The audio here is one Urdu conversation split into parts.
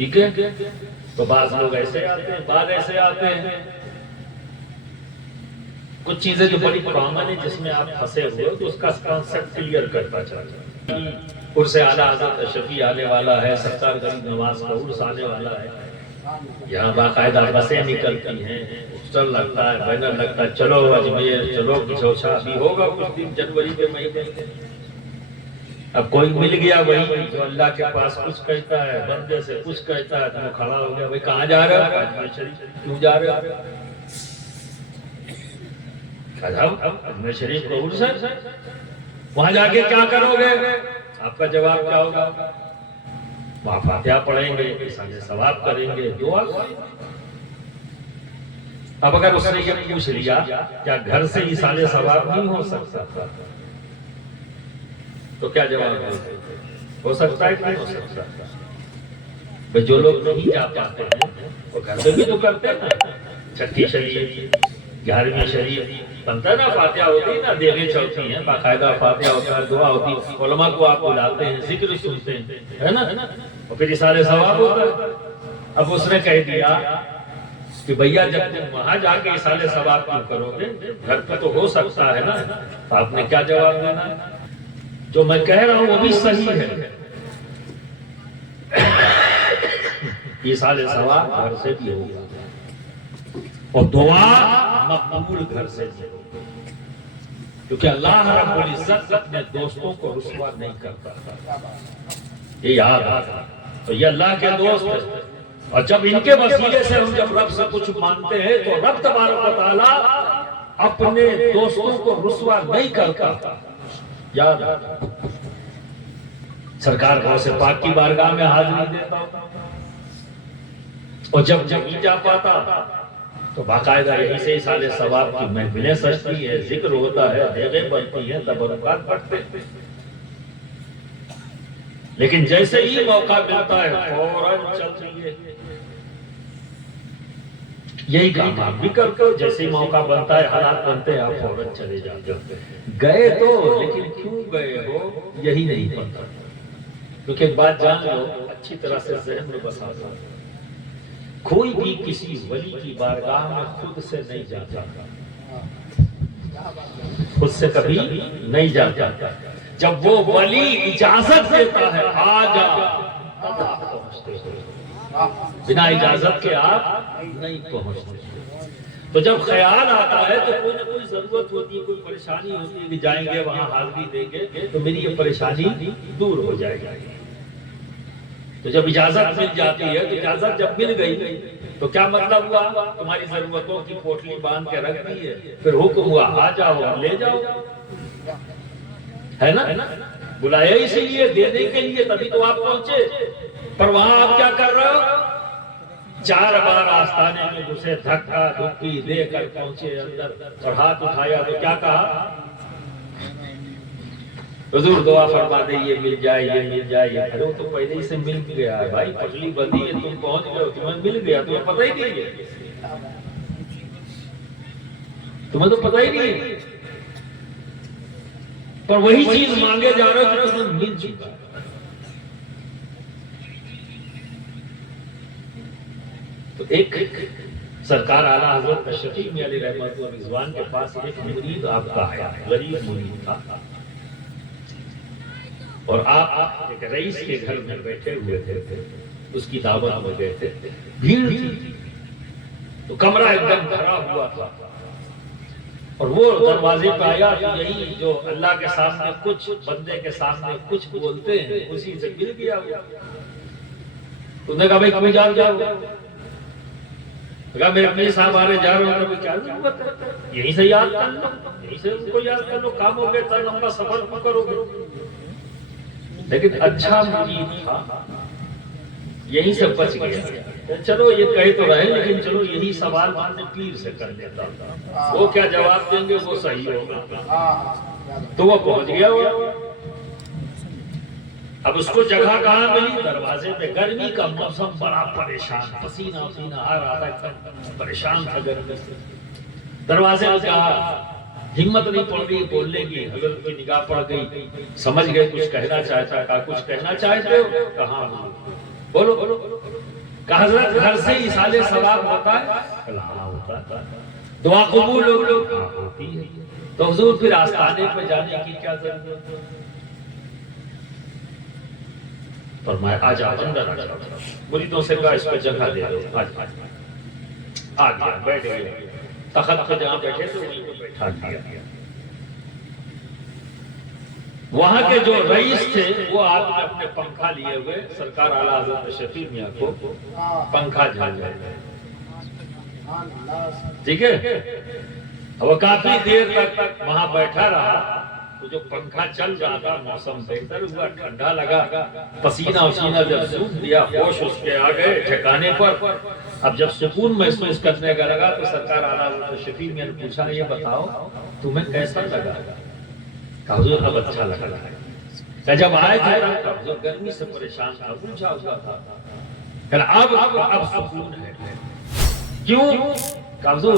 ٹھیک ہے؟ تو بعض لوگ ایسے آتے ہیں، بعض ایسے آتے ہیں، کچھ چیزیں جو بڑی کامن ہے جس میں آپ پھنسے ہوئے ہو تو اس کا کانسیپٹ کلیئر کرتا چاہتا ہوں۔ عرس اعلیٰ حضرت اشرفی آنے والا ہے، ستار غریب نواز کا عرس آنے والا ہے، یہاں باقاعدہ بسیں نکلتی ہیں، پوسٹر لگتا ہے، بینر لگتا ہے، چلو اجمیر، چلو کچھوچا، بھی ہوگا کچھ دن جنوری کے مہینے۔ اب کوئی مل گیا وہی جو اللہ کے پاس کچھ کہتا ہے، بندے سے کچھ کہتا ہے، تو وہ کھڑا ہو گیا، بھائی کہاں جا رہے ہو؟ اجمیر شریف۔ کیوں جا رہے ہو؟ اجمیر شریف کو عرس ہے، وہاں جا کے کیا کرو گے؟ آپ کا جواب کیا ہوگا؟ وہاں فاتحہ پڑھیں گے، احسان ثواب کریں گے، دعا کریں گے۔ اب اگر اس نے یہ پوچھ لیا کیا گھر سے احسان ثواب نہیں ہو سکتا، تو کیا جواب ہو سکتا ہے کہ نہیں ہو سکتا؟ جو لوگ نہیں جا پاتے ہیں وہ گھر سے بھی تو کرتے ہیں نا، چھٹی شریف، 11ویں شریف بنتا ہے نا، فاتحہ ہوتی ہے نا، دیگیں چلتی ہیں، باقاعدہ فاتحہ ہوتا ہے، دعا ہوتی ہے، علماء کو آپ بلاتے ہیں، ذکر سنتے ہیں، ہے نا، اور پھر احسان ثواب ہوتا ہے۔ اب اس نے کہہ دیا کہ بھیا جب تم وہاں جا کے احسان ثواب کیوں کرو گے، گھر پہ تو ہو سکتا ہے نا، تو آپ نے کیا جواب دینا ہے؟ جو میں کہہ رہا ہوں وہ بھی صحیح ہے، احسان ثواب گھر سے بھی ہوگا اور دعا مقبول گھر سے بھی ہوگی، کیونکہ اللہ رب العزت اپنے دوستوں کو رسوا نہیں کرتا، یہ یاد آتا۔ تو یہ اللہ کے دوست ہیں، اور جب ان کے وسیلے سے ہم جب رب سے کچھ مانتے ہیں تو رب تبارک و تعالیٰ اپنے دوستوں کو رسوا نہیں کرتا، یاد آتا۔ سرکار غوث پاک کی بارگاہ میں حاضری دیتا اور جب نہیں جا پاتا تو باقاعدہ یہیں سے احسان ثواب کی محفلیں سجتی ہیں، ذکر ہوتا ہے، دیگیں بنتی ہیں، تبرکات بڑھتے ہیں، لیکن جیسے ہی موقع ملتا ہے فوراً چل رہی ہے۔ یہی کام آپ بھی کرتے ہو، جیسے ہی موقع بنتا ہے، حالات بنتے ہیں، آپ فوراً چلے جاتے ہو۔ گئے تو لیکن کیوں گئے ہو یہی نہیں پتا، کیونکہ ایک بات جان لو، اچھی طرح سے ذہن میں بسا دو، کوئی بھی کسی ولی کی بارگاہ میں خود سے نہیں جاتا، خود سے کبھی نہیں جاتا، جب وہ ولی اجازت دیتا ہے آ جا، تب آپ پہنچتے ہو، بنا اجازت کے آپ نہیں پہنچتے۔ تو جب خیال آتا ہے تو کوئی نہ کوئی ضرورت ہوتی ہے، کوئی پریشانی ہوتی ہے کہ جائیں گے وہاں حاضری دیں گے تو میری یہ پریشانی دور ہو جائے گی۔ تو جب اجازت مل جاتی ہے، تو اجازت جب مل گئی تو کیا مطلب ہوا؟ تمہاری ضرورتوں کی پوٹلی باندھ کے رکھ دی ہے، پھر حکم ہوا آ جاؤ لے جاؤ، ہے نا، بلایا اسی لیے دینے کے لیے، تبھی تو آپ پہنچے۔ پر وہاں آپ کیا کر رہے ہو؟ 4 بار آستانے میں گھسے، دھکا دھکی دے کر پہنچے اندر، اور ہاتھ اٹھایا تو کیا کہا؟ حضور دعا فرما دے یہ مل جائے، یہ مل جائے، یہ کرو، تو پہلے ہی سے مل گیا ہے بھائی، پٹلی بندی ہے، تم پہنچ گئے ہو، تمہیں مل گیا، تمہیں پتہ ہی نہیں ہے، تمہیں تو پتہ ہی نہیں ہے، پر وہی چیز مانگے جا رہے ہو جو تمہیں مل چکا۔ تو ایک سرکار اعلیٰ حضرت اشرفی میاں علیہ رحمت و رضوان کے پاس ایک مرید آپ کا آیا، غریب مرید تھا، اور آپ ایک رئیس کے گھر میں بیٹھے ہوئے تھے، اس کی دعوت میں گئے تھے، بھیڑ تھی، تو کمرہ ایک دم بھرا ہوا تھا، اور وہ دروازے پہ آیا تو یہی جو اللہ کے سامنے کچھ، بندے کے سامنے کچھ بولتے ہیں، اسی سے مل گیا وہ۔ تو نے کہا بھائی کبھی جا جاؤ، کہا میرے اپنے صاحب آ رہے جا رہے ہیں، کیا ضرورت ہے، یہیں سے یاد کر لو، یہیں سے ان کو یاد کر لو، کام ہو گیا، اتنا لمبا سفر کیوں کرو گے؟ لیکن اچھا مرید تھا، یہیں سے بچ گیا، چلو یہ کہہ تو رہے لیکن چلو یہی سوال اپنے پیر سے کر لیتا، وہ کیا جواب دیں گے وہ صحیح ہوگا، تو وہ پہنچ گیا ہوا۔ اب اس کو جگہ کہاں ملی؟ دروازے پہ، گرمی کا موسم، بڑا پریشان، پسینہ پسینہ آ رہا تھا، پریشان تھا گرمی سے، دروازے پہ کہا، ہمت نہیں پڑ رہی بولنے کی، حضرت کی نگاہ پڑ گئی، سمجھ گئے کچھ کہنا چاہتا، کہا کچھ کہنا چاہتے ہو؟ کہاں بولو کہ حضرت گھر سے ایصال ثواب ہوتا ہے؟ ہاں ہوتا ہے. دعا قبول ہوتی ہے. تو حضور پھر آستانے پہ جانے کی کیا ضرورت ہے؟ فرمایا آج آپ اندر آ جاؤ. مریدوں سے کہا اس کو جگہ دے دو. آ گیا بیٹھ گئے. تخت پہ جہاں بیٹھے تو وہیں پہ بیٹھا دیا. وہاں کے جو رئیس تھے وہ آپ نے اپنے پنکھا لیے ہوئے سرکار اعلیٰ حضرت شفیع میاں کو پنکھا جھل رہے. ٹھیک ہے. وہ کافی دیر تک وہاں بیٹھا رہا. تو جو پنکھا چل رہا تھا موسم بہتر ہوا, ٹھنڈا لگا, پسینہ وسینہ جب سوکھ دیا, ہوش اس کے آ گئے ٹھکانے پر. اب جب سکون محسوس کرنے کا لگا تو سرکار اعلیٰ حضرت شفیع میاں نے پوچھا یہ بتاؤ تمہیں کیسا لگا؟ حضور اب اچھا لگا. جب آئے تھے حضور گرمی سے پریشان تھا, پوچھا اس کا تھا اب سکون ہے. کیوں؟ حضور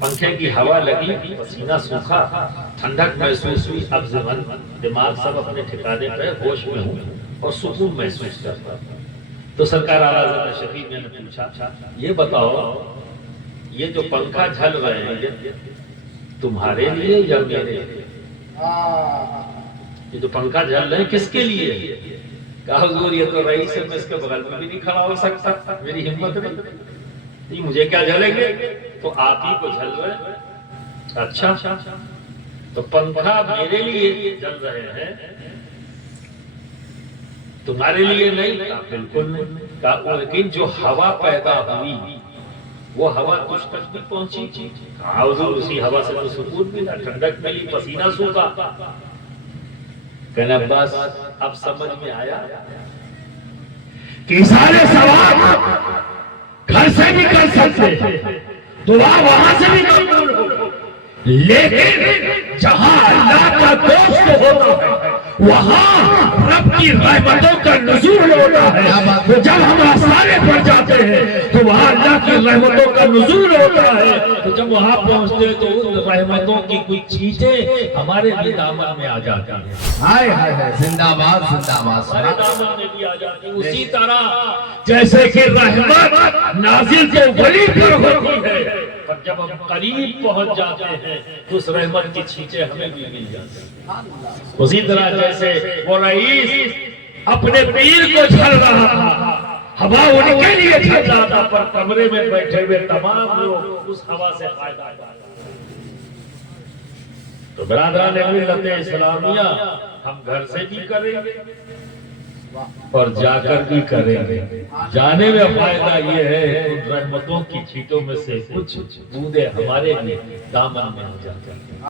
پنکھے کی ہوا لگی, پسینہ سوکھا, ٹھنڈک محسوس ہوئی, اب ذہن دماغ سب اپنے ٹھکانے پہ, ہوش میں ہوں اور سکون محسوس کرتا. تو سرکار اعلیٰ حضرت شفیع میں نے پوچھا یہ بتاؤ یہ جو پنکھا جھل رہے ہیں تمہارے لیے یا میرے لیے؟ یہ جو پنکھا جھل رہے ہیں کس کے لیے؟ کہا حضور یہ تو رئیس ہے, میں اس کے بغل میں بھی نہیں کھڑا ہو سکتا, میری ہمت نہیں, مجھے کیا جھلیں گے, تو آپ ہی کو جھل رہے ہیں. اچھا تو پنکھا میرے لیے جل رہے ہیں تمہارے لیے نہیں؟ کہا بالکل نہیں. کہا لیکن جو ہوا پیدا ہوئی وہ ہوا تجھ تک بھی پہنچی. کہا حضور اسی ہوا سے تو سکون ملا, ٹھنڈک ملی, پسینہ سوکھا. کہنا بس اب سمجھ میں آیا کہ سارے ثواب گھر سے بھی کر سکتے, دعا وہاں سے بھی قبول ہو, لیکن جہاں اللہ کا دوست ہوتا ہے وہاں رب کی رحمتوں کا نزول ہوتا ہے. جب ہم آستانے پر جاتے ہیں تو وہاں اللہ کی رحمتوں کا نزول ہوتا ہے. تو جب وہاں پہنچتے تو ان رحمتوں کی کچھ چیزیں ہمارے بھی دامن میں آ جاتی ہیں. ہائے ہائے زندہ باد زندہ باد. ہمارے دامن میں بھی آ جاتی ہیں. اسی طرح جیسے کہ رحمت نازل جو ولی پر ہوتی ہے, پر جب ہم قریب پہنچ جاتے ہیں تو اس رحمت کی چھینٹیں ہمیں بھی مل جاتی ہیں. اسی طرح جیسے وہ رئیس اپنے پیر کو جھل رہا تھا, ہوا ان کے لیے جھل رہا تھا, پر کمرے میں بیٹھے ہوئے تمام لوگ اس ہوا سے فائدہ پا رہے. تو برادران ملت اسلامیہ ہم گھر سے بھی کریں گے اور جا کر بھی کریں گے. جانے میں فائدہ یہ ہے ان رحمتوں کی چھینٹوں میں سے کچھ بوندیں ہمارے لیے دامن میں آ جاتی ہیں.